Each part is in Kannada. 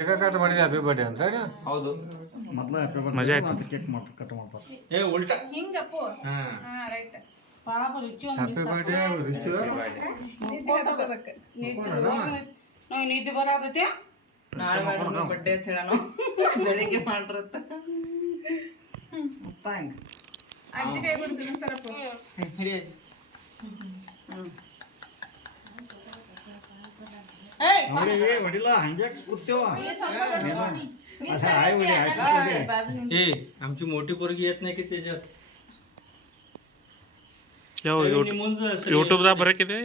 ಕೇಕ್ ಕಟ್ ಮಾಡಿದ್ರೆ ಹ್ಯಾಪಿ ಬರ್ಡೇ ಅಂತ ಹೇಳಿ ಹೌದು ಮೊದಲ ಹ್ಯಾಪಿ ಬರ್ಡೇ ಮಜಾ ಆಯ್ತು. ಮತ್ತೆ ಕೇಕ್ ಮಾಡಿ ಕಟ್ ಮಾಡ್ತಾರೆ. ಏ ಉಲ್ಟಾ ಹಿಂಗಪ್ಪು ಹಾ ರೈಟ್ ಪಾಪ ರುಚಿ ಹ್ಯಾಪಿ ಬರ್ಡೇ ರಿಚು ನಿದ್ದೆ ಬರಾದತೆ ನಾಳೆ ಬಡ್ಡೆ ಅಂತ ಹೇಳೋಣ ಬೆಳಿಗ್ಗೆ ಮಾಡಿರತ್ತ ಅಜ್ಜಿ ಕೈ ಬಿಡ್ತೀನಿ ಸರಪ್ಪ ಹಿಡಿ ಅಜ್ಜಿ ನೋಡಿ ಹೊಡಿಲ್ಲ ಹಂಗೆ ಕೂರ್ತೇವ आय वडी ए आमची मोठी पोरगी येत नाही की त्याच्यात ಯಾವ ಯೂಟ್ಯೂಬ್ದಾಗ ಬರಕಿದೆ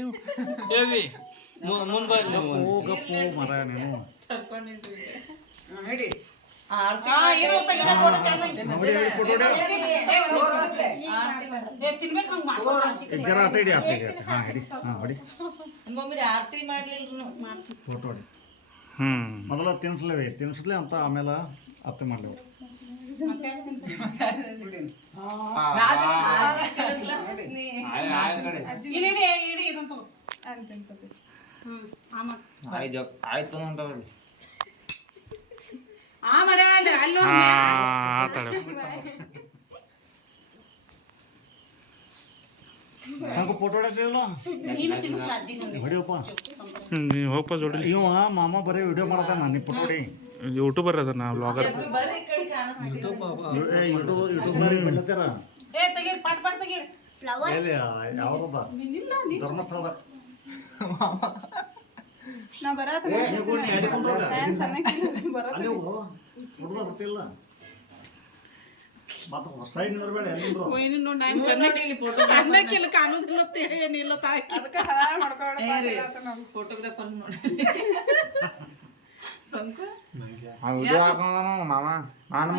ಮುಂದ್ ಬಾಯ್ ಗಪ್ಪು ಮರ ನೀನು ಹಿಡಿ ಜರ ಆಟ ಹಿಡಿ ಆತ ಹಾ ಹಿಡಿ ಹಾ ಹೊಡಿ ಮಮ್ಮಿ ಆರತಿ ಮಾಡ್ಲಿಲ್ಲ ಫೋಟೋ ಹೊಡಿ ಮೊದಲ ತಿನ್ಸ್ಲೇ ಅಂತ ಆಮೇಲೆ ಅತ್ತೆ ಮಾಡ್ಲಿ ಆಯ್ತು ಸಂಗು ಫೋಟೋ ಹೊಡಿತೀವಲ್ಲ ಹೊಡಿಯಪ್ಪ ನೀವು ಹೋಗಪ್ಪ ಜೋಡಿ ಇವ ಮಾಮ ಬರೀ ವಿಡಿಯೋ ಮಾಡತಾನ ನೀ ಫೋಟೋ ಹೊಡಿ ಯೂಟ್ಯೂಬರ್ ಅದ ನಾ ಬ್ಲಾಗರ್ ಯೂಟ್ಯೂಬ್ ಬೆಳತಾರ ಯಾವ್ದದ ಧರ್ಮಸ್ಥಳದ ನಾ ಬರತ್ತ ಬರ್ತಿಲ್ಲ ಮತ್ತೆ ಸೈಡ್ ನಿಂದ್ರಬೇಡ ಎಲ್ಲಿಂದ್ರು ಸಣ್ಣಕ್ಕಿಲ್ಲ ಕಾಣುದಿಲ್ಲ ಏನಿಲ್ಲ ಫೋಟೋಗ್ರಾಫರ್ ನೋಡಿ ಸಂಕು ವಿಡಿಯೋ ಹಾಕೋಣ ಮಾಮ ನಾನು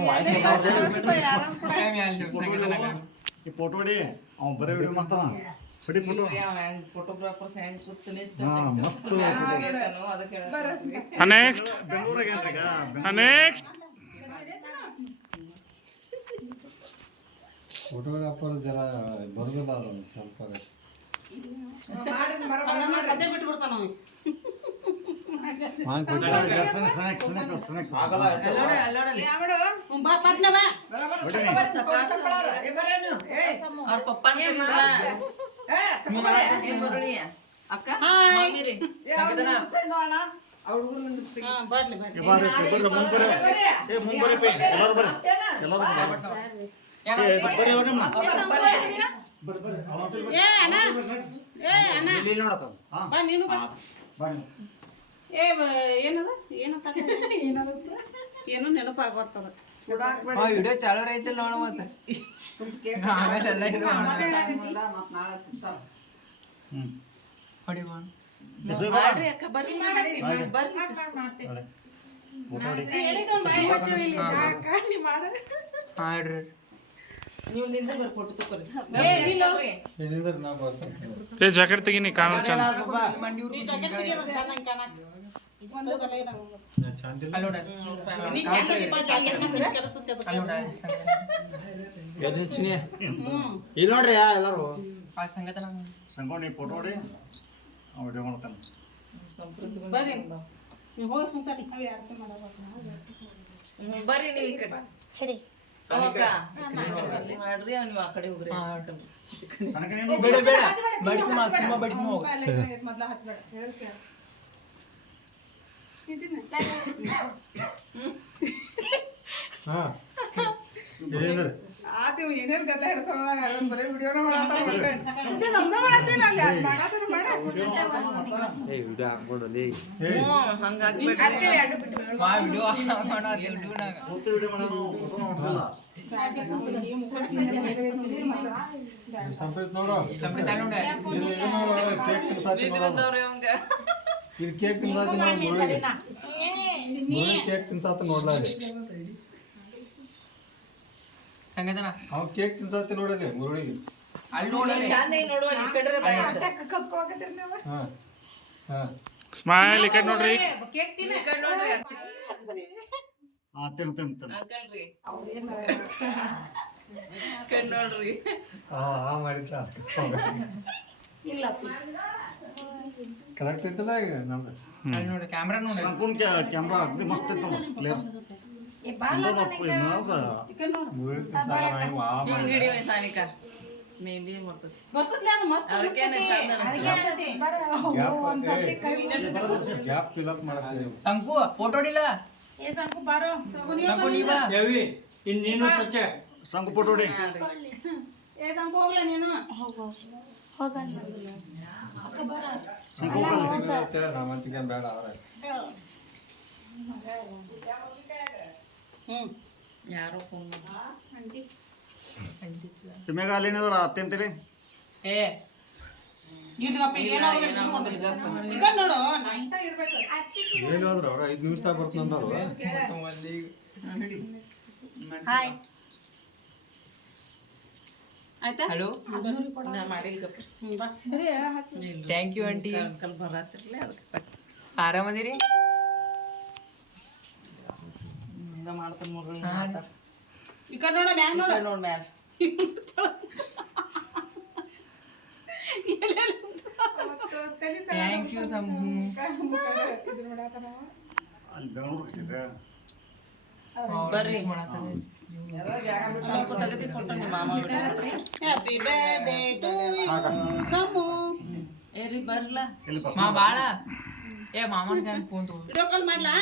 ಈ ಫೋಟೋ ಹೊಡಿ ಅವ್ ಬರೀ ವಿಡಿಯೋ ಮಾಡ್ತಾನ ಹೊಡಿ ಫೋಟೋ ಫೋಟೋಗ್ರಾಫರ್ಸ್ ಹೆಂಗ್ ಕೂತು ಮಸ್ತ್ ಅದಕ್ಕೆ ನೆಕ್ಸ್ಟ್ ಬೆಂಗಳೂರಾಗ ಏನ್ರೀಗ ನೆಕ್ಸ್ಟ್ ಫೋಟೋಗ್ರಾಫರ್ ಜರ ಬರೋದಿಲ್ಲ ಅದು ಸ್ವಲ್ಪ ಸದ್ಯ ಬಿಟ್ಟು ಬಿಡ್ತಾನ ಅವ್ರ ಪಪ್ಪನ ಮುರುಳಿ ಅಕ್ಕ ಮಮ್ಮಿರಿ ಏನು ನೆನಪಾಗಿ ಬರ್ತದ ವಿಡಿಯೋ ಚಾಲು ರೈತಿಲ್ಲ ನೋಡ ಮತ್ತೆ ಆಮೇಲೆಲ್ಲ ಇದು ಹೊಡಿ ಮಾಡ್ರಿ ಅಕ್ಕ ಬರ್ರಿ ಮಾಡ್ರಿ ನೀವು ನಿಂದ ಬರ್ರಿ ಫೋಟೋ ತಗೋರಿ ಏನಿದ್ರೆ ನಾ ಬರ್ತೀನಿ ಏ ಜಾಕೆಟ್ ತೆಗೀನಿ ಕಾಣಲ್ ಚಂದ ಇಲ್ಲಿ ನೋಡ್ರಿ ಎಲ್ಲರೂ ಸಂಗೋಣಿ ಫೋಟೋ ಹೊಡಿ ವಿಡಿಯೋ ಮಾಡ್ತಾನೆ ಬರ್ರಿ ನೀವು ಈ ಕಡೆ ಮಾಡ್ರಿ ನೀವು ಆ ಕಡೆ ಹೋಗ್ರಿ ಏನೇನು ಗದ್ದ ಹಿಡ್ಸೋಣ ಬರೀ ವಿಡಿಯೋನ ಸಂಪ್ರೀತ್ ನೋಡು ಇದು ಕೇಕ್ ತಿನ್ಸಾತಿ ನಾವು ಮುರುಳಿಗೆ ಕೇಕ್ ತಿನ್ಸಾತ ನೋಡ್ಲ ಸಂಗತನ ಅವ್ ಕೇಕ್ ತಿನ್ಸಾತಿ ನೋಡಲಿ ಮುರುಳಿಗೆ ಅಲ್ಲಿ ನೋಡಿ ಚಂದ ನೋಡುವ ಈ ಕಡೆ ಬಾಯ್ ಹಾ ಹಾ ಸ್ಮೈಲ್ ಈ ಕಡೆ ನೋಡ್ರಿ ಕೇಕ್ ತಿನ್ನ ಈ ಕಡೆ ನೋಡ್ರಿ ತಿನ್ ಅಂಕಲ್ರಿ ಕಣ್ ನೋಡ್ರಿ ಹಾ ಮಾಡಿದ್ದ ಇಲ್ಲ ಕರೆಕ್ಟ್ ಐತಲ್ಲ ಈಗ ನಮ್ದು ಅಲ್ಲಿ ನೋಡಿ ಕ್ಯಾಮ್ರಾ ನೋಡಿ ಸಂಕೂನ್ ಕ್ಯಾಮ್ರಾ ಅಗ್ದಿ ಮಸ್ತ್ ಐತೆ ನೋಡಿ ಕ್ಲಿಯರ್ ಹಿಂಗ್ ಹಿಡಿಯೋ ಸಾನಿಕ ಮೆಹಂದಿ ಬರ್ತದೆ ಬರ್ತದ್ಲೆ ಅದು ಮಸ್ತ್ ಅದಕ್ಕೆ ಚಂದ ಅನಿಸ್ತದೆ ಗ್ಯಾಪ್ ಫಿಲ್ ಅಪ್ ಮಾಡಕ್ಕೆ ಸಂಕು ಫೋಟೋ ಹೊಡಿಲ್ಲ ಸಂಕು ನೀ ಬಾ ಯಾವಿ ಇನ್ ನೀನು ಸಚ್ಚ ಸಂಕು ಫೋಟೋ ಹೊಡಿ ಏ ಸಂಪು ಹೋಗ್ಲ ನೀನು ಸಂಕು ಹೋಗಲ್ಲ ನಮ್ಮಂತಿಗೆ ಬೇಡ ಅವ್ರೆ ಯಾರೋ ಫೋನ್ ನಿಮಗೆ ಅಲ್ಲೇನಿದ್ರ ಅತ್ತೆಂತೀರಿ ಏ ಇಲ್ಗಪ್ಪ ಏನಾಗೋದಿಲ್ಲ ಈಗ ನೋಡು ನಾ ಇಂತ ಇರ್ಬೇಕು ಏನು ಅಂದ್ರೆ ಅವ್ರು 5 ನಿಮಿಷದಾಗ ಬರ್ತಾನಂದವ್ರು ಹಾಯ್ ಆಯ್ತಾ ಹಲೋ ನಾ ಮಾಡಿಲ್ಲ ಥ್ಯಾಂಕ್ ಯು ಆಂಟಿ ಅಂಕಲ್ ಬರತ್ತಿರ್ಲಿ ಅದಕ್ಕೆ ಆರಾಮದಿರಿ ಮಾಡ್ತಾನೆ ನೋಡ್ರಿ ಈಗ ನೋಡ ಮ್ಯಾಗ ನೋಡ ನೋಡ್ ಮ್ಯಾಲ ಥ್ಯಾಂಕ್ ಯು ಸಂಭು ಅಲ್ಲಿ ಬೆಂಗಳೂರು ಸಿದ್ರೆ ಬರ್ರಿ ಸ್ವಲ್ಪ ತೆಗೆದಿ ಫೋಟೋ ನಿಮ್ಮ ಮಾಮ ಹ್ಯಾಪಿ ಬರ್ತ್ಡೇ ಟು ಯು ಸಮು ಏರಿ ಬರ್ಲ ಎಲ್ಲಿ ಮಾ ಬಾಳ ಏ ಮಾಮನ ಫೋನ್ ತಗೋ ವಿಡಿಯೋ ಕಾಲ್ ಮಾಡ್ಲಾ